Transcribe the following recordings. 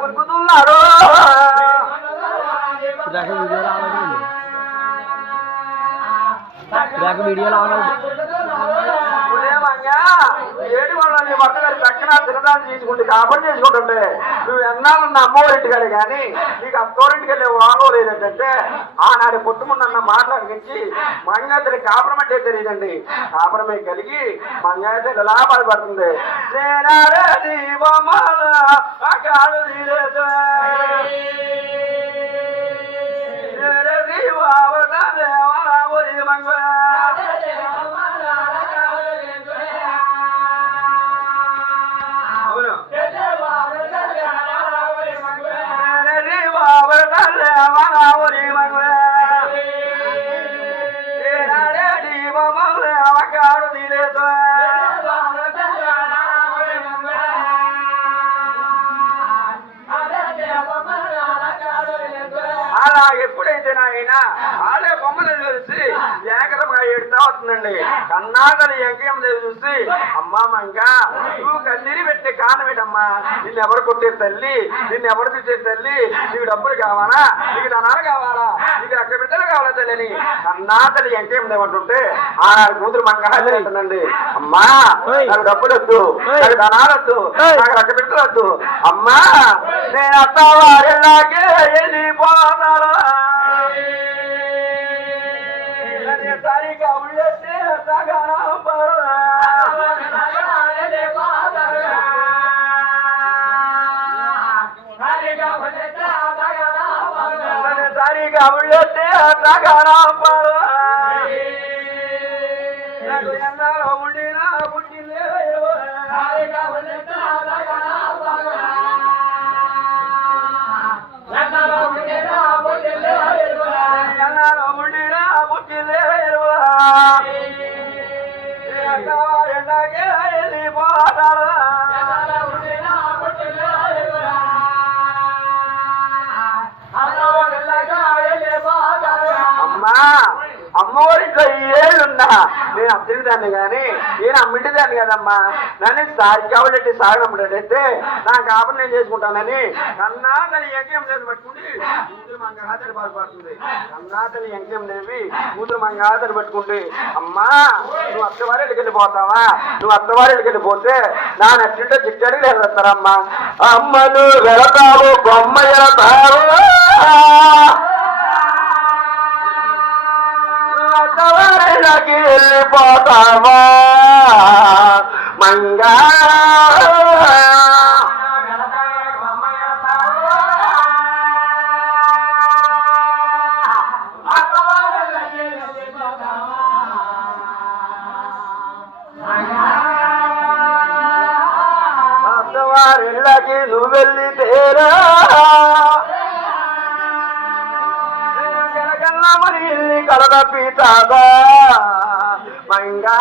గురుకుతున్నాడు video ఏడు వాళ్ళని భర్త గారి పక్కన తినదాన్ని తీసుకుంటే కాబట్టి చేసుకుంటుంటే నువ్వు ఎన్నాళ్ళు నా అమ్మవారింటికాడే కానీ నీకు అత్తోరింటికి వెళ్ళే వాగం లేదంటే ఆనాడు పుట్టుమున్న మాట్లాడించి మంగాతరి కాపురం అంటే తెలియదండి. కాపురమే కలిగి మంగాతరి ఎలా బాధపడుతుంది. అలా ఎప్పుడైతే నాయన ఆడే బొమ్మలు చూసి ఏకరగా ఏడుతా వస్తుందండి. కన్నాగలి ఎంకేం చూసి అమ్మా మంగ నువ్వు కన్నీరు పెట్టే కారణమేటమ్మా, నిన్నెవరు కొట్టే తల్లి, నిన్నెవరు చూసే తల్లి, నీకు డబ్బులు కావాలా, నీకు ధనాలు కావాలా, నీకు అక్కడ బిడ్డలు కావాలా తల్లి అని కన్నా తల్లి ఎంకేం లేవంటుంటే ఆనాడు కూతురు మంగళాజీ అంటుందండి. అమ్మా నాకు డబ్బులు వద్దు, నాకు ధనాలు వద్దు, నాకు అక్కడ బిడ్డలు వద్దు, అమ్మా నేను అత్తవారిలాగే వెళ్ళిపోతాను. సరిగా ఉండేస్తే సరిగా ఉండేస్తే ఎన్నాలో ఉండినా పుట్టిందే అమ్మా అమ్మవారింట్లో ఏళ్ళున్నా నేను అద్దెదాన్ని కానీ నేను అమ్మింటిదాన్ని కదమ్మా. నన్ను సారి కాబట్టి సాగనమ్మడైతే నా కాపురం నేను చేసుకుంటానని కన్నా తల్లి ఎంకేం లేదు పట్టుకుంటే కూతురు మంగళాతని బాధపడుతుంది. కన్నా తల్లి ఎంకేం లేవి కూతురు మంగళాతని పట్టుకుంటే అమ్మా నువ్వు అత్తవారికి వెళ్ళిపోతావా, నువ్వు అత్తవారికి వెళ్ళిపోతే నా నచ్చింటే చిట్టడికి వెళ్తారమ్మా. అమ్మను వెళతావు బొమ్మ వెళతావు అత్తవారికి వెళ్ళిపోతావా మంగా అత్తవారిళ్ళకి నువ్వు వెళ్ళితేరా మరి ఇల్లి కలద పీతాదా మంగా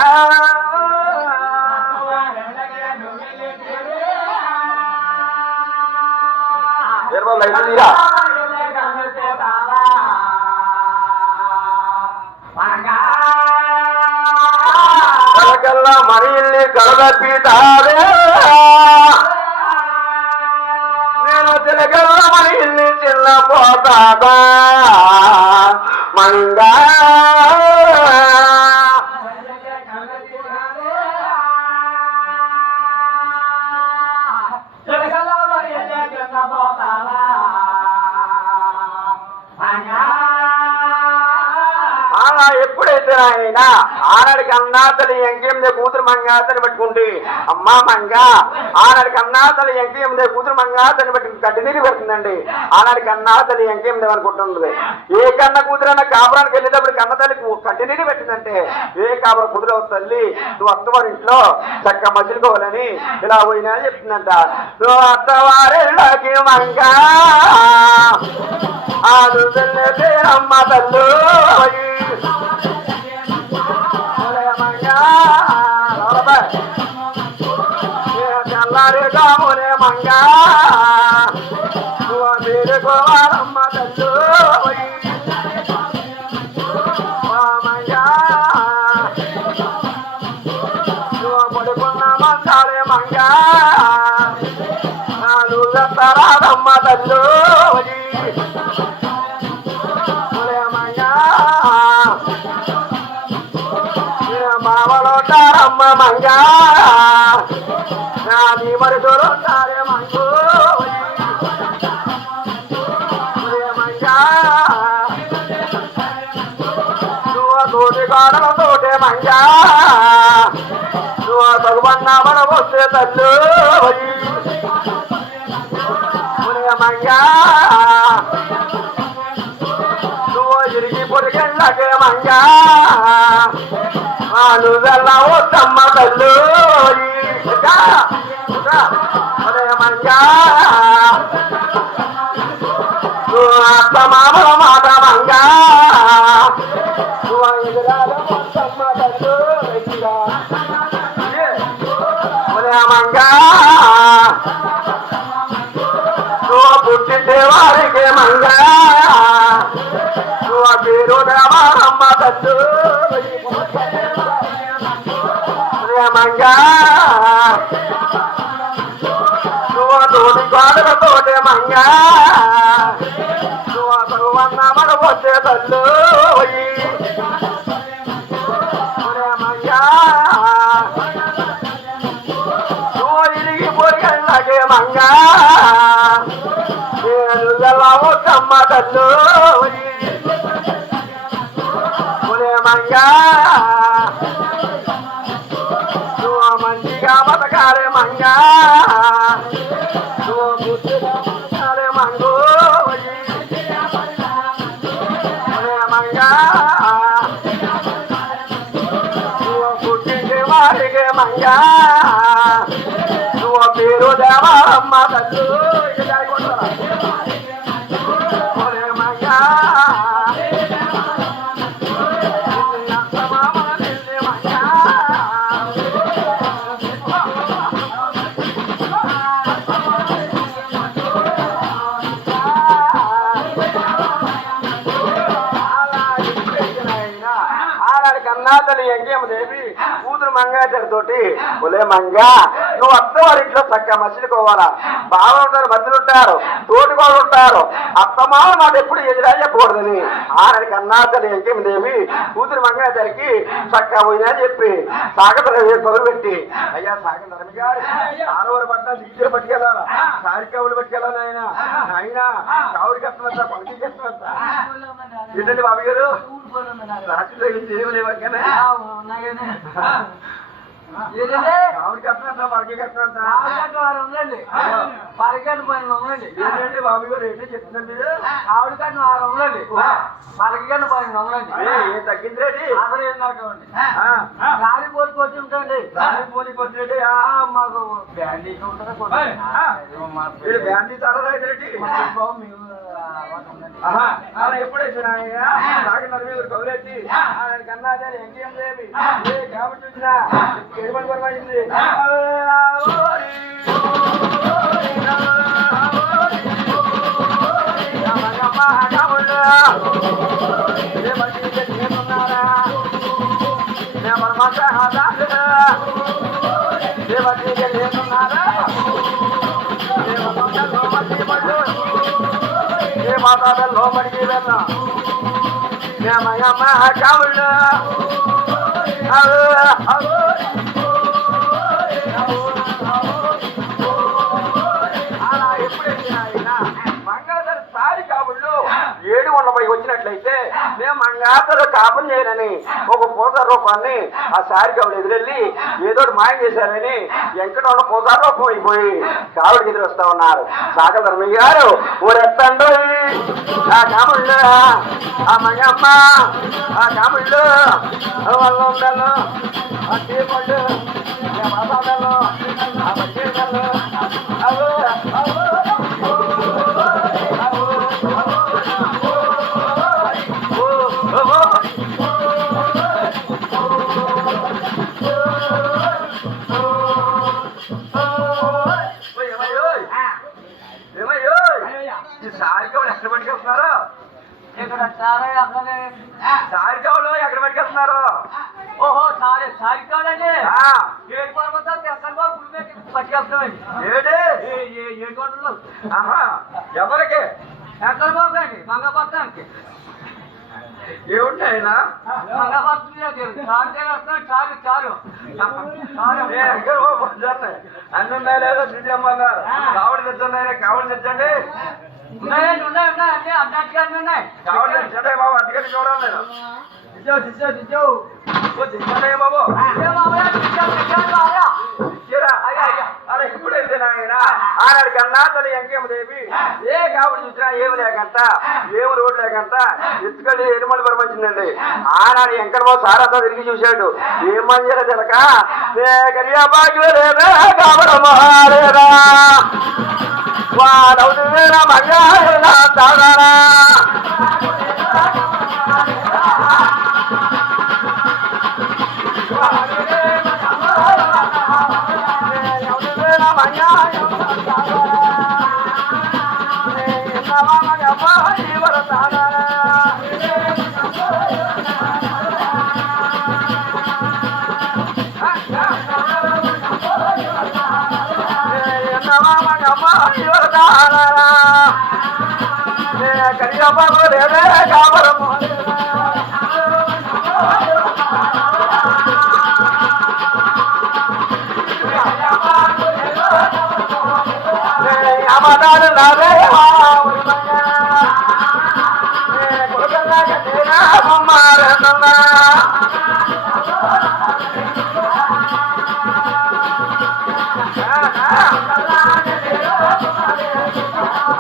కలకల్లా మరి ఇల్లి కలద పీతాదే నేను తిలకల్లా మరి ఇల్లి చిన్న పోతాదా మంగా ఎప్పుడైతే ఆయన ఆనాడికి అన్నాతలు ఎంకేమిదే కూతురు మంగాతని పట్టుకుంటే అమ్మా మంగ ఆనాడికి అన్నాతలు ఎంకేమిదే కూతురు మంగాతని పట్టుకుని కట్టినీరు పెడుతుందండి. ఆనాడికి అన్నాతలు ఎంకేమిదే అనుకుంటుంది. ఏ కన్న కూతురన్నా కాపురానికి వెళ్ళేటప్పుడు కన్న తల్లికి కట్టినీరు పెట్టిందంటే ఏ కాపురం కుదురు తల్లి నువ్వు అత్తవారింట్లో చక్క మసులుకోవాలని ఇలా పోయినా చెప్తుందంట. నువ్వు అత్తవారిళ్ళకి మంగ ఆదు అమ్మ తల్లు తెల్లారి కామునే మంగా మీరు కోవాలమ్మ తల్లు మంగా పడుకున్న మంచాలే మంగా నువ్వెత్తరాదమ్మ తల్లు మంగా మామలుంటారమ్మ మంగా నీ మరి దూరుంటారే మంగు మంగా నువ్వు తోటి గోడలతోటే మంగా నువ్వు తగువన్న మన వస్తే తల్లు మంగా నువ్వు ఇరిగి పొరిగెళ్ళకే మంగా నువ్వెల్లా వద్దమ్మ తల్లు మంగా నువ్వు అత్త మామల మాట మంగా నువ్వు ఎదురాల వద్దమ్మ తల్లు మంగా నువ్వు పుట్టింటే వారికి మంగా నువ్వు పేరు దేవారమ్మ తల్లు మంగా నువ్వు తోటి గోడలతోటి మంగా నువ్వు తరువన్న మన వచ్చే తల్లు మంగా నువ్వు ఇరిగి పోయినకే మంగా నేను వెళ్ళావు కమ్మ తల్లు మంగా నువ్వు మంచిగా బతకాలే మంగా నువ్వు బుద్ధిగా బతకాలే మంగు మంగా నువ్వు పుట్టింటి వారికి మంగా నువ్వు పేరు దేవారమ్మ తల్లు మంగా కన్నాతల్లి ఎంకేమ దేవి కూతురు మంగాచరితోటి ఒలే మంగా నువ్వు అత్తవారింట్లో చక్కగా మసిలికోవాలా బాగా ఉంటారు మధ్యలో ఉంటారు తోటి వాళ్ళు ఉంటారు అత్తమాల మాట ఎప్పుడు ఎదురాయకూడదని ఆనాడు కన్నాతల్లి ఎంకేమ దేవి కూతురు మంగాచరికి చక్కగా పోయినా చెప్పి సాగతలు పగులు పెట్టి అయ్యా సాగతరమి గారు ఆనవారు పట్ట దిగ్గర పట్టుకెళ్ళాలా సారికావులు పట్టుకెళ్ళాలి ఆయన ఆయన కావుడికి వస్తున్నా పలికి వస్తున్నా ఏంటండి బాబు గారు రాత్రిలో ఏమి లేవు ఆవిడ కట్టినంత పలికి కట్టినంత పలికట్టు పైన ఉందండి ఏంటండి బాబు గారు ఏంటి చెప్తున్నారు మీరు ఆవిడ కట్టిన 6 ఉందండి పలికట్టు పైన ఉందండి ఏం తగ్గింది రేటి అసలు ఏంటండి గాలి పోలికి వచ్చి ఉంటాండి పోనీ కొద్ది మాకు బ్యాండీ బ్యాండీ తడరా రేటి అలా ఎప్పుడైతే సాగినారు మీరు కౌలెట్టి ఆయన కన్నా ఎంకేం లేవి ఏ కాబట్టి వచ్చినా ఎటువంటి పరమైంది మాతాలో పడికి వెళ్ళా మేమయ్యమ్మ కావుళ్ళు అలా ఎప్పుడైనా మంగళధర సారి కావుళ్ళు 750 వచ్చినట్లయితే మేము మంగాతలో కాపం చేయనని ఒక పూజ రూపాన్ని ఆ సారి కావులు ఎదురెళ్ళి ఏదో మాయం చేశారని వెంకటోళ్ళ పూజ రూపం అయిపోయి కావుడికి ఎదురు వస్తా ఉన్నారు సాగధర్మయ్య గారు ఊరెత్తండు ఆ కాముళ్ళు ఆ మంగమ్మ ఆ కాముళ్ళు వల్ల ఉండలు ఆ తీపళ్ళు ఆ మసాలు ఆ పచ్చళ్ళు అవు ఎక్కడ పట్టుకెళ్తున్నారు ఇక్కడ సారికావులు ఎక్కడ పట్టుకెళ్తున్నారు ఓహో సారికాడండి 7 పర్వతాలు ఎక్కడ పట్టుకెళ్తామండి ఏడే ఏ కొండలు ఆహా ఎవరికి ఎక్కడ పోతాండి మంగపట్నానికి ఏముంటాయినా మంగపట్నం చాలు చాలు అన్ని ఉన్నాయి లేదా శ్రీజమ్మన్నారు కావడి తెచ్చండి కావడి తెచ్చండి ఉన్నాయండి ఉన్నాయి ఉన్నాయి అన్ని అన్నట్టుగా ఉన్నాయి కావడి తెచ్చండి బాబు అందుకని చూడాలి నేను తెచ్చండి బాబు అరే ఇప్పుడైతే నాయన ఆనాడు కన్నా తల్లి ఎంకేమ దేవి ఏ కావడి చూసినా ఏమి లేకంట ఏమి రోడ్డు లేకంట ఎత్తుకెళ్ళి ఎరుమడి పరిపించిందండి ఆనాడు ఎంకన బాబు సారంతా తిరిగి చూశాడు ఏం మంచిగా తెలక కరియా బాగా లేదా కావడమా లేదా వాడవుడు వేరా మగా తాగారా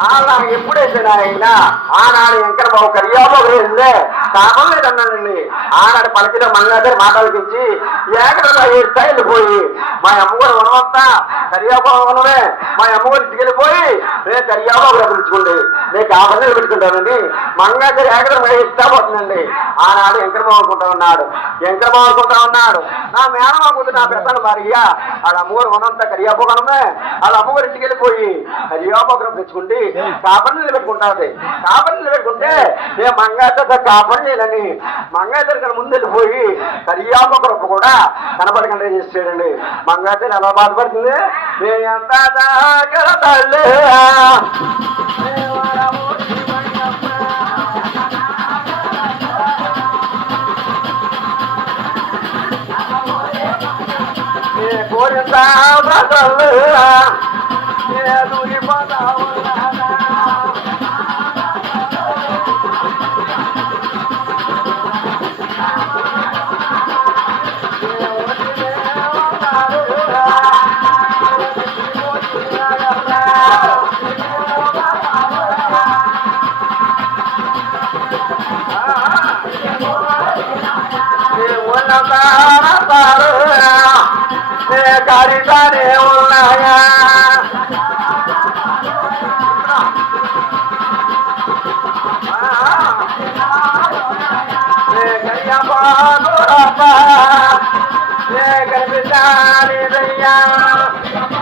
అలా ఎప్పుడైతే ఆయన ఆనాడు ఎంకర బాబు కరియాబాబు వెళ్ళే కాపం లేదన్నానండి ఆనాడు పలికిన మళ్ళీ మాటలకించి ఏకడగా 7 స్థాయిలు పోయి మా అమ్మగారు వనమంతా కరియాబాబు వనమే మా అమ్మగారు ఇంటికెళ్ళిపోయి నేను కరియాబాబు పిలుచుకోండి నేను కాపం పెట్టుకుంటానండి మంగారు ఏకడగా ఇష్టపోతుందండి ఆనాడు ఎంకరబాబు అనుకుంటా ఉన్నాడు ఎంకరబాబు అనుకుంటా ఉన్నాడు నా మేనమా ముందు నా పెద్దను భార్య వాళ్ళ అమ్మగారు వనంతా కరియాబాబు వనమే వాళ్ళ అమ్మగారు ఇంటికెళ్ళిపోయి కరియాబాబు తెచ్చుకుంటే కాపని నిలబెట్టుకుంటాది కాపని నిలబెట్టుకుంటే నేను మంగాత కాపని లేదని మంగాతరి ముందు వెళ్ళిపోయి కరియాబాబు కూడా కనపడకుండా చేసాడండి మంగాతరి ఎలా బాధపడుతుంది నేను ఎంత తల్లి కోరింత కారితానే ఉన్నాయా కనిపించాలి